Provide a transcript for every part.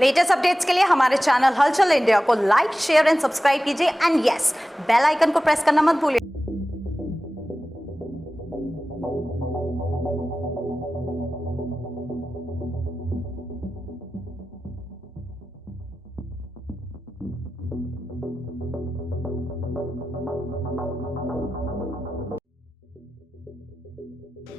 Latest updates के लिए हमारे चैनल हलचल इंडिया को लाइक, शेयर एंड सब्सक्राइब कीजिए एंड यस, बेल आइकन को प्रेस करना मत भूलिए।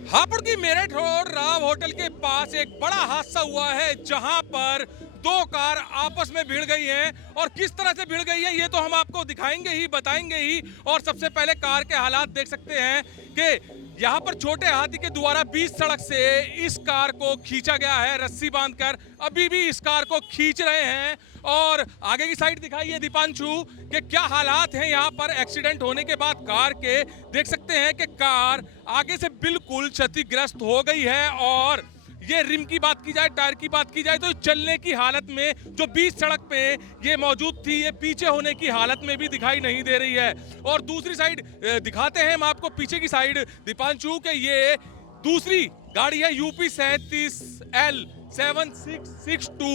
हापुड़ की मेरठ रोड राव होटल के पास एक बड़ा हादसा हुआ है, जहां पर दो कार आपस में भिड़ गई हैं और किस तरह से भिड़ गई है ये तो हम आपको दिखाएंगे ही, बताएंगे ही। और सबसे पहले कार के हालात देख सकते हैं कि यहाँ पर छोटे हाथी के द्वारा बीच सड़क से इस कार को खींचा गया है, रस्सी बांधकर अभी भी इस कार को खींच रहे हैं। और आगे की साइड दिखाइए दीपांशु कि क्या हालात हैं यहाँ पर एक्सीडेंट होने के बाद कार के। देख सकते हैं कि कार आगे से बिल्कुल क्षतिग्रस्त हो गई है और ये रिम की बात की जाए, टायर की बात की जाए तो चलने की हालत में जो बीच सड़क पे ये मौजूद थी, ये पीछे होने की हालत में भी दिखाई नहीं दे रही है। और दूसरी साइड दिखाते हैं हम आपको, पीछे की साइड दीपांशु के ये दूसरी गाड़ी है यूपी 37L 7662।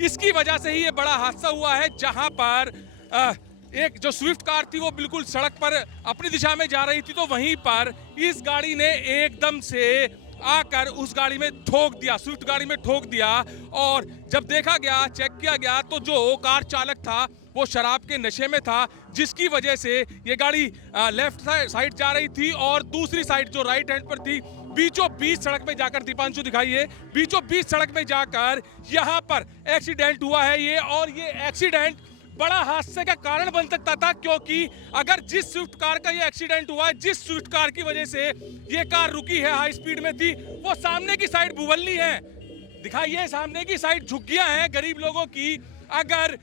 इसकी वजह से ही ये बड़ा हादसा हुआ है, जहां पर एक जो स्विफ्ट कार थी वो बिल्कुल सड़क पर अपनी दिशा में जा रही थी, तो वहीं पर इस गाड़ी ने एकदम से आकर उस गाड़ी में ठोक दिया, स्विफ्ट गाड़ी में ठोक दिया। और जब देखा गया, चेक किया गया तो जो कार चालक था वो शराब के नशे में था, जिसकी वजह से ये गाड़ी लेफ्ट साइड जा रही थी और दूसरी साइड जो राइट हैंड पर थी बीचों बीच सड़क में जाकर, दीपांशु दिखाइए, बीचों बीच सड़क में जाकर यहाँ पर एक्सीडेंट हुआ है ये। और ये एक्सीडेंट बड़ा हादसे का कारण बन सकता था, क्योंकि अगर जिस स्विफ्ट कार का ये एक्सीडेंट हुआ है, जिस स्विफ्ट कार की वजह से ये कार रुकी है, हाई स्पीड में थी, वो सामने की साइड भुवल्ली है, दिखाइए सामने की साइड झुग्गियां हैं गरीब लोगों की। अगर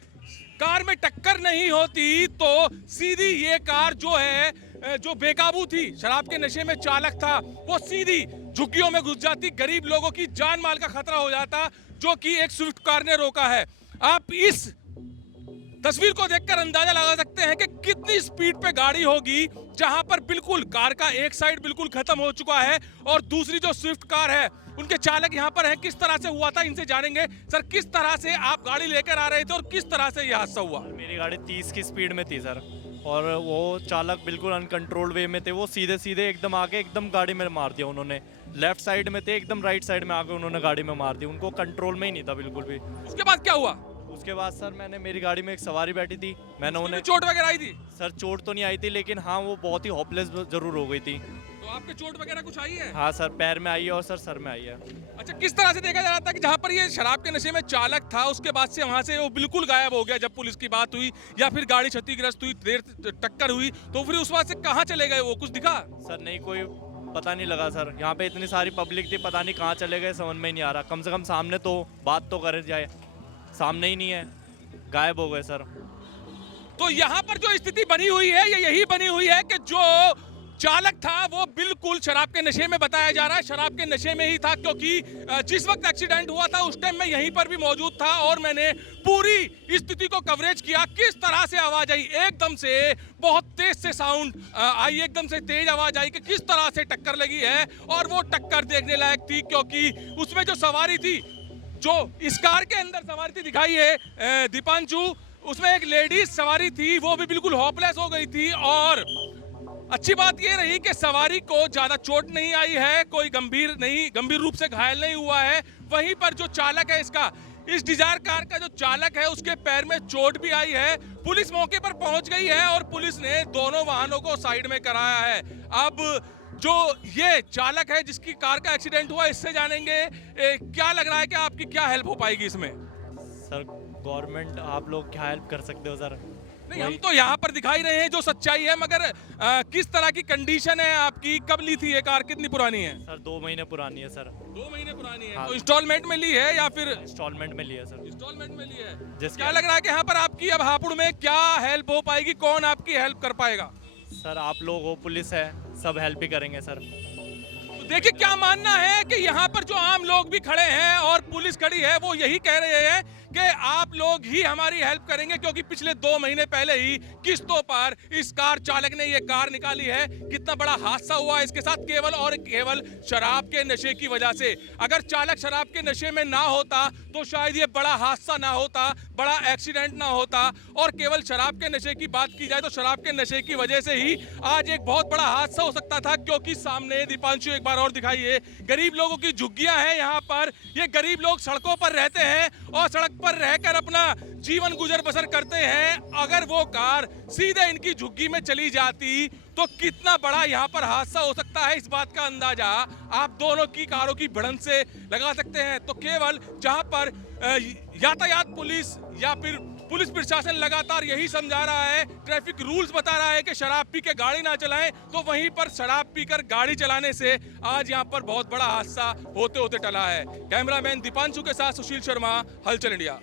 कार में टक्कर नहीं होती तो सीधी ये कार जो है, जो बेकाबू थी, शराब के नशे में चालक था, वो सीधी झुग्गियों में घुस जाती, गरीब लोगों की जान माल का खतरा हो जाता, जो कि एक स्विफ्ट कार ने रोका है। आप इस तस्वीर को देखकर अंदाजा लगा सकते हैं कि कितनी स्पीड पे गाड़ी होगी, जहां पर बिल्कुल कार का एक साइड बिल्कुल खत्म हो चुका है और दूसरी जो स्विफ्ट कार है उनके चालक यहां पर हैं। किस तरह से हुआ था इनसे जानेंगे। सर, किस तरह से आप गाड़ी लेकर आ रहे थे और किस तरह से यह हादसा हुआ? मेरी गाड़ी 30 की स्पीड में थी सर, और वो चालक बिल्कुल अनकंट्रोल्ड वे में थे, वो सीधे सीधे एकदम आके एकदम गाड़ी में मार दिया उन्होंने। लेफ्ट साइड में थे, एकदम राइट साइड में आके उन्होंने गाड़ी में मार दी, उनको कंट्रोल में ही नहीं था बिल्कुल भी। उसके बाद क्या हुआ? उसके बाद सर मेरी गाड़ी में एक सवारी बैठी थी, मैंने उन्हें चोट वगैरह आई थी? सर चोट तो नहीं आई थी, लेकिन हाँ वो बहुत ही होपलेस जरूर हो गई थी। तो आपके चोट वगैरह कुछ आई है? हाँ सर, पैर में आई है और सर में आई है। अच्छा, किस तरह से देखा जा रहा था कि जहाँ पर ये शराब के नशे में चालक था, उसके बाद से वहाँ से वो बिल्कुल गायब हो गया जब पुलिस की बात हुई, या फिर गाड़ी क्षतिग्रस्त हुई, देर टक्कर हुई, तो फिर उस बात से कहाँ चले गए वो, कुछ दिखा? सर नहीं, कोई पता नहीं लगा सर, यहाँ पे इतनी सारी पब्लिक थी, पता नहीं कहाँ चले गए, समझ में ही नहीं आ रहा। कम से कम सामने तो बात तो करे जाए, सामने ही नहीं है, गायब हो गए सर। तो यहाँ पर जो स्थिति बनी हुई है ये यही बनी हुई है कि जो चालक था वो बिल्कुल शराब के नशे में बताया जा रहा है, शराब के नशे में ही था, क्योंकि जिस वक्त एक्सीडेंट हुआ था उस टाइम मैं यहीं पर भी मौजूद था और मैंने पूरी स्थिति को कवरेज किया। किस तरह से आवाज आई, एकदम से बहुत तेज से साउंड आई, एकदम से तेज आवाज आई कि किस तरह से टक्कर लगी है। और वो टक्कर देखने लायक थी, क्योंकि उसमें जो सवारी थी, जो इस कार के अंदर सवारी थी, दिखाई है दीपांशु, उसमें एक लेडीज सवारी थी, वो भी बिल्कुल होपलेस हो गई थी। और अच्छी बात ये रही कि सवारी को ज्यादा चोट नहीं आई है, कोई गंभीर रूप से घायल नहीं हुआ है। वहीं पर जो चालक है इसका, इस डिजायर कार का जो चालक है, उसके पैर में चोट भी आई है। पुलिस मौके पर पहुंच गई है और पुलिस ने दोनों वाहनों को साइड में कराया है। अब जो ये चालक है जिसकी कार का एक्सीडेंट हुआ, इससे जानेंगे क्या लग रहा है कि आपकी क्या हेल्प हो पाएगी इसमें? सर गवर्नमेंट, आप लोग क्या हेल्प कर सकते हो सर? नहीं, हम तो यहाँ पर दिखाई रहे हैं जो सच्चाई है, मगर किस तरह की कंडीशन है आपकी, कब ली थी ये कार, कितनी पुरानी है? सर 2 महीने पुरानी है सर। 2 महीने पुरानी है। हाँ। तो इंस्टॉलमेंट में ली है या फिर? इंस्टॉलमेंट में लिया सर। इंस्टॉलमेंट में ली है। जिसके क्या लग रहा है कि यहाँ पर आपकी अब हापुड़ में क्या हेल्प हो पाएगी, कौन आपकी हेल्प कर पाएगा? सर आप लोग हो, पुलिस है, सब हेल्प ही करेंगे सर। तो देखिए, क्या मानना है कि यहाँ पर जो आम लोग भी खड़े हैं और पुलिस खड़ी है, वो यही कह रहे हैं कि आप लोग ही हमारी हेल्प करेंगे, क्योंकि पिछले 2 महीने पहले ही किस्तों पर इस कार चालक ने ये कार निकाली है। कितना बड़ा हादसा हुआ है इसके साथ, केवल और केवल शराब के नशे की वजह से। अगर चालक शराब के नशे में ना होता तो शायद ये बड़ा हादसा ना होता, बड़ा एक्सीडेंट ना होता। और केवल शराब के नशे की बात की जाए तो शराब के नशे की वजह से ही आज एक बहुत बड़ा हादसा हो सकता था, क्योंकि सामने दीपांशु एक बार और दिखाइए, गरीब लोगों की झुग्गियां हैं यहाँ पर। ये गरीब लोग सड़कों पर रहते हैं और सड़क पर रहकर अपना जीवन गुजर बसर करते हैं। अगर वो कार सीधे इनकी झुग्गी में चली जाती तो कितना बड़ा यहाँ पर हादसा हो सकता है, इस बात का अंदाजा आप दोनों की कारों की भिड़ंत से लगा सकते हैं। तो केवल जहां पर यातायात पुलिस या फिर पुलिस प्रशासन लगातार यही समझा रहा है, ट्रैफिक रूल्स बता रहा है कि शराब पी के गाड़ी ना चलाएं, तो वहीं पर शराब पीकर गाड़ी चलाने से आज यहां पर बहुत बड़ा हादसा होते होते टला है। कैमरामैन दीपांशु के साथ सुशील शर्मा, हलचल इंडिया।